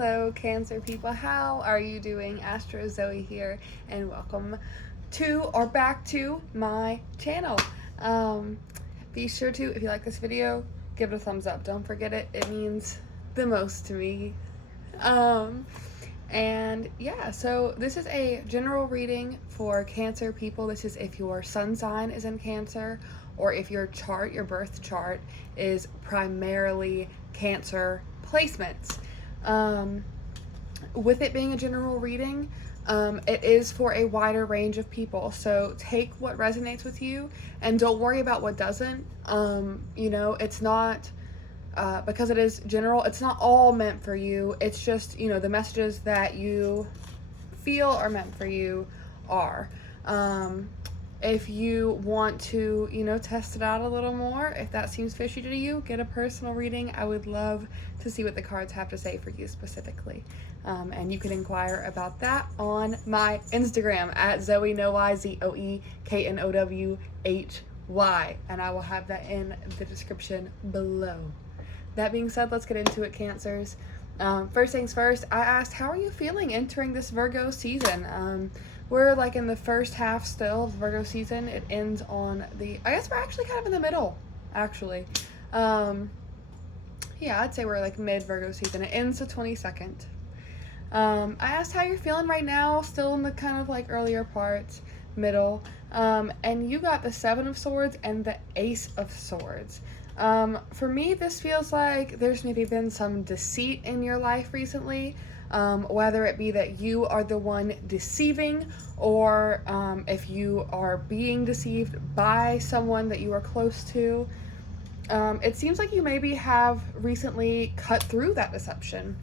Hello, Cancer people. How are you doing? Astro Zoe here, and welcome to or back to my channel. Be sure to, if you like this video, give it a thumbs up. Don't forget it. It means the most to me. And yeah, so this is a general reading for Cancer people. This is if your sun sign is in Cancer, or if your chart, your birth chart, is primarily Cancer placements. With it being a general reading, it is for a wider range of people. So take what resonates with you and don't worry about what doesn't. It's not, because it is general, it's not all meant for you. It's just, the messages that you feel are meant for you are. If you want to, test it out a little more, if that seems fishy to you, get a personal reading. I would love to see what the cards have to say for you specifically. And you can inquire about that on my Instagram at ZoeKnowhy, ZoeKnowhy, and I will have that in the description below. That being said, let's get into it, Cancers. First things first, I asked, how are you feeling entering this Virgo season? We're like in the first half still of Virgo season. It ends on I guess we're actually kind of in the middle, actually. Yeah, I'd say we're like mid Virgo season. It ends the 22nd. I asked how you're feeling right now, still in the kind of like earlier parts, middle. And you got the 7 of Swords and the Ace of Swords. For me, this feels like there's maybe been some deceit in your life recently, whether it be that you are the one deceiving, or if you are being deceived by someone that you are close to. It seems like you maybe have recently cut through that deception.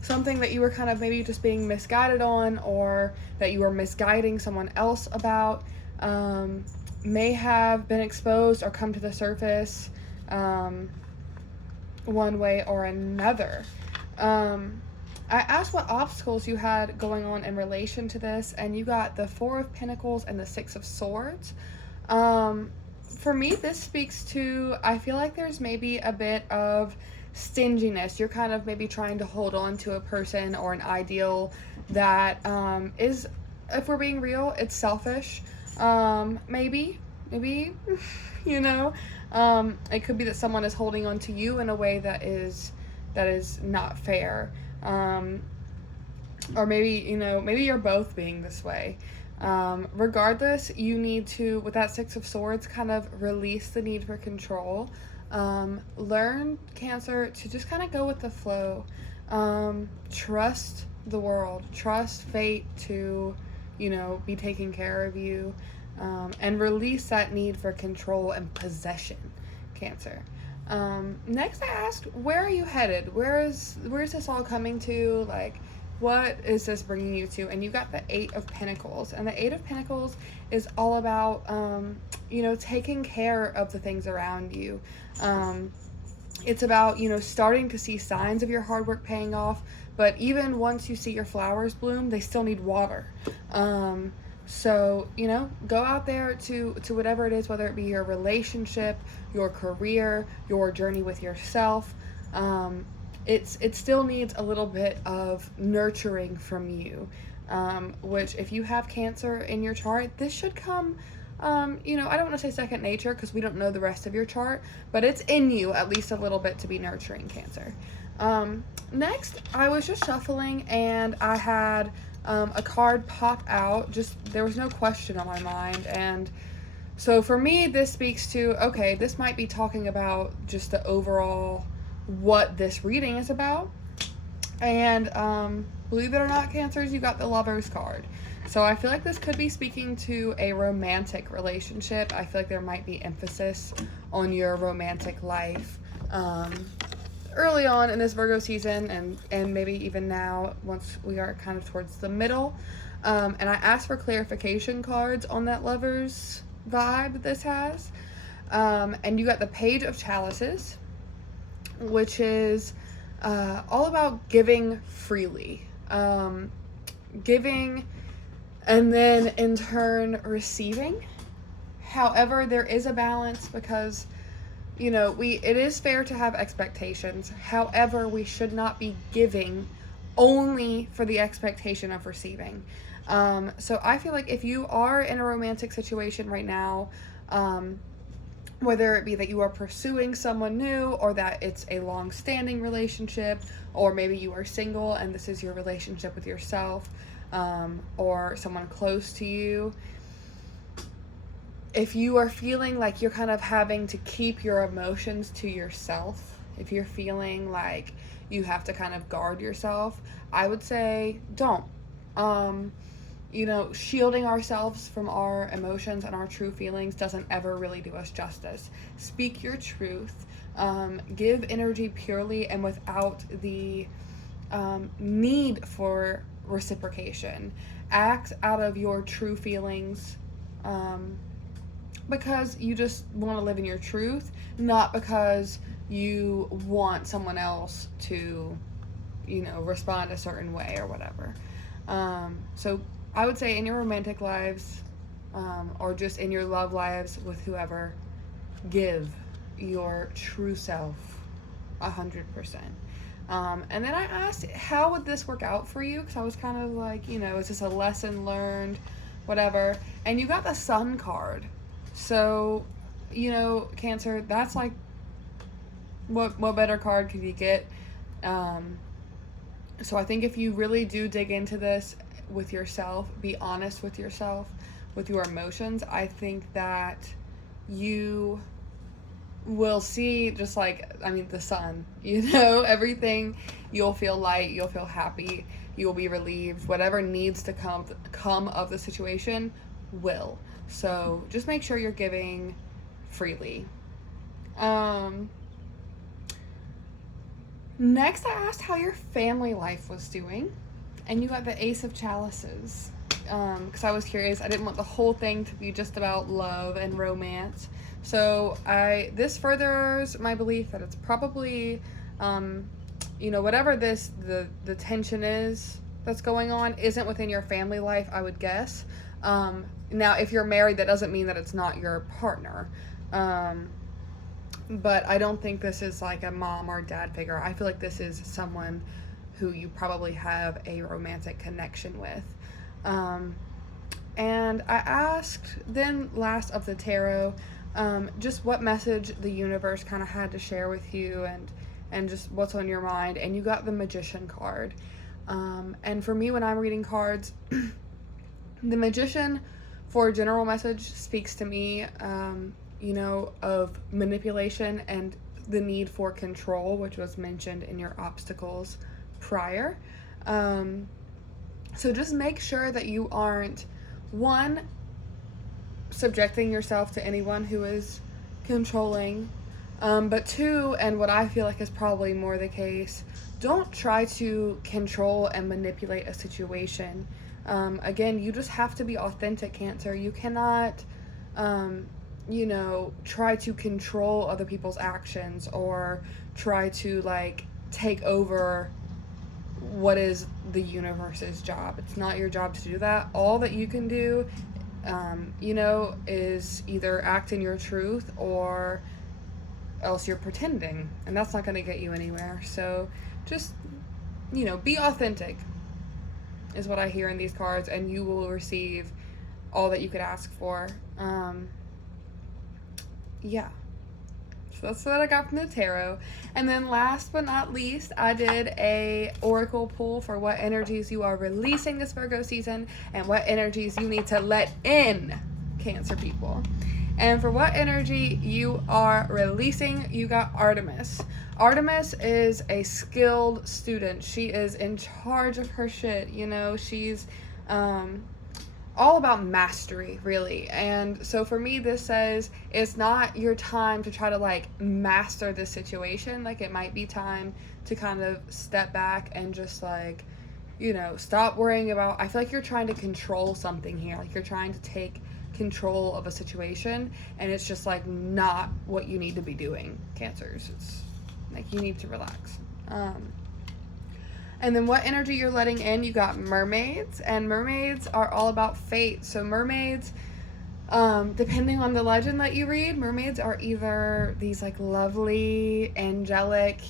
Something that you were kind of maybe just being misguided on, or that you were misguiding someone else about, may have been exposed or come to the surface one way or another. I asked what obstacles you had going on in relation to this, and you got the 4 of Pentacles and the 6 of Swords. For me, this speaks to, I feel like there's maybe a bit of stinginess. You're kind of maybe trying to hold on to a person or an ideal that is, if we're being real, it's selfish. Maybe, it could be that someone is holding on to you in a way that is not fair. Or maybe, maybe you're both being this way. Regardless, you need to, with that 6 of Swords, kind of release the need for control. Learn, Cancer, to just kind of go with the flow. Trust the world, trust fate to, be taking care of you, and release that need for control and possession, Cancer. Next I asked, where are you headed? Where's this all coming to? Like, what is this bringing you to? And you got the 8 of Pentacles, and the 8 of Pentacles is all about, taking care of the things around you. It's about, starting to see signs of your hard work paying off, but even once you see your flowers bloom, they still need water. So, go out there to whatever it is, whether it be your relationship, your career, your journey with yourself. It still needs a little bit of nurturing from you, which if you have Cancer in your chart, this should come, I don't want to say second nature because we don't know the rest of your chart, but it's in you at least a little bit to be nurturing, Cancer. Next, I was just shuffling and I had a card pop out. There was no question on my mind, and so for me, this speaks to, okay, this might be talking about just the overall what this reading is about. And believe it or not, Cancers, you got the Lovers card. So I feel like this could be speaking to a romantic relationship. I feel like there might be emphasis on your romantic life early on in this Virgo season, and maybe even now once we are kind of towards the middle. And I asked for clarification cards on that Lovers vibe that this has. And you got the Page of Chalices, which is all about giving freely. Giving and then in turn receiving. However, there is a balance because, it is fair to have expectations. However, we should not be giving only for the expectation of receiving. So I feel like if you are in a romantic situation right now, whether it be that you are pursuing someone new or that it's a long-standing relationship, or maybe you are single and this is your relationship with yourself, or someone close to you, if you are feeling like you're kind of having to keep your emotions to yourself, if you're feeling like you have to kind of guard yourself, I would say don't. Shielding ourselves from our emotions and our true feelings doesn't ever really do us justice. Speak your truth. Give energy purely and without the need for reciprocation. Act out of your true feelings. Because you just want to live in your truth, not because you want someone else to, respond a certain way or whatever. So I would say in your romantic lives, or just in your love lives with whoever, give your true self 100%. And then I asked, how would this work out for you? Because I was kind of like, is this a lesson learned, whatever? And you got the Sun card. So, Cancer, that's like, what better card could you get? So I think if you really do dig into this with yourself, be honest with yourself, with your emotions, I think that you will see just like, the sun, everything. You'll feel light, you'll feel happy, you will be relieved. Whatever needs to come of the situation will. So just make sure you're giving freely. Next, I asked how your family life was doing, and you got the Ace of Chalices. Because I was curious. I didn't want the whole thing to be just about love and romance. So this furthers my belief that it's probably, whatever the tension is that's going on isn't within your family life, I would guess. Now, if you're married, that doesn't mean that it's not your partner. But I don't think this is like a mom or dad figure. I feel like this is someone who you probably have a romantic connection with. And I asked, then last of the tarot, just what message the universe kind of had to share with you and just what's on your mind. And you got the Magician card. And for me, when I'm reading cards, the Magician, for a general message, speaks to me, of manipulation and the need for control, which was mentioned in your obstacles prior. So just make sure that you aren't, one, subjecting yourself to anyone who is controlling, but two, and what I feel like is probably more the case, don't try to control and manipulate a situation. Again, you just have to be authentic, Cancer. You cannot, try to control other people's actions or try to, take over what is the universe's job. It's not your job to do that. All that you can do, is either act in your truth or else you're pretending. And that's not going to get you anywhere. So just, be authentic is what I hear in these cards, and you will receive all that you could ask for. Yeah. So that's what I got from the tarot. And then last but not least, I did a oracle pull for what energies you are releasing this Virgo season and what energies you need to let in, Cancer people. And for what energy you are releasing, you got Artemis. Artemis is a skilled student. She is in charge of her shit, she's all about mastery, really. And so for me, this says it's not your time to try to master this situation. It might be time to kind of step back and just stop worrying about, I feel like you're trying to control something here. You're trying to take control of a situation, and it's just not what you need to be doing, Cancers. It's you need to relax. And then what energy you're letting in, you got mermaids, and mermaids are all about fate. So mermaids, Depending on the legend that you read, mermaids are either these like lovely, angelic,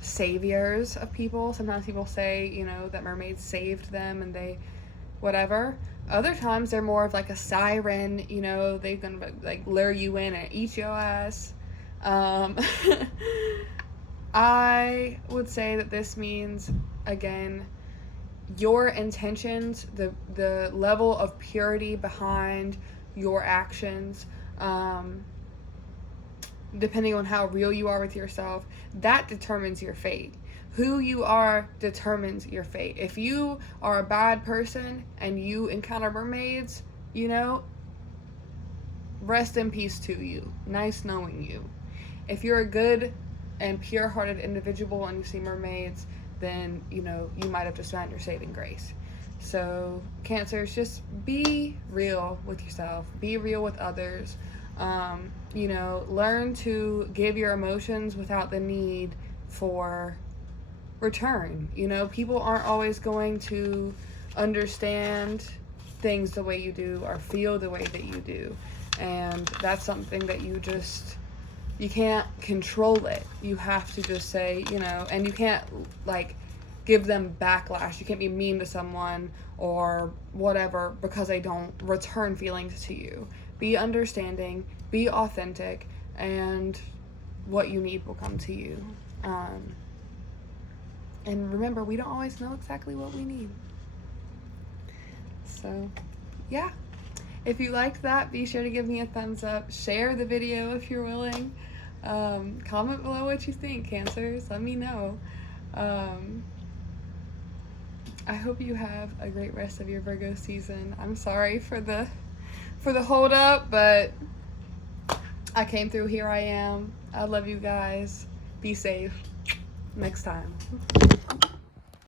saviors of people. Sometimes people say, that mermaids saved them and they, whatever. Other times they're more of like a siren, they're gonna like lure you in and eat your ass. Um, I would say that this means, again, your intentions, the level of purity behind your actions, depending on how real you are with yourself, that determines your fate. Who you are determines your fate. If you are a bad person and you encounter mermaids, rest in peace to you. Nice knowing you. If you're a good and pure-hearted individual and you see mermaids, then, you might have just found your saving grace. So, Cancers, just be real with yourself. Be real with others. Learn to give your emotions without the need for return. People aren't always going to understand things the way you do or feel the way that you do. And that's something that you can't control it. You have to just say, and you can't like give them backlash. You can't be mean to someone or whatever because they don't return feelings to you. Be understanding, be authentic, and what you need will come to you. And remember, we don't always know exactly what we need. So, yeah. If you liked that, be sure to give me a thumbs up. Share the video if you're willing. Comment below what you think, Cancers. Let me know. I hope you have a great rest of your Virgo season. I'm sorry for the hold up, but I came through. Here I am. I love you guys. Be safe. Next time.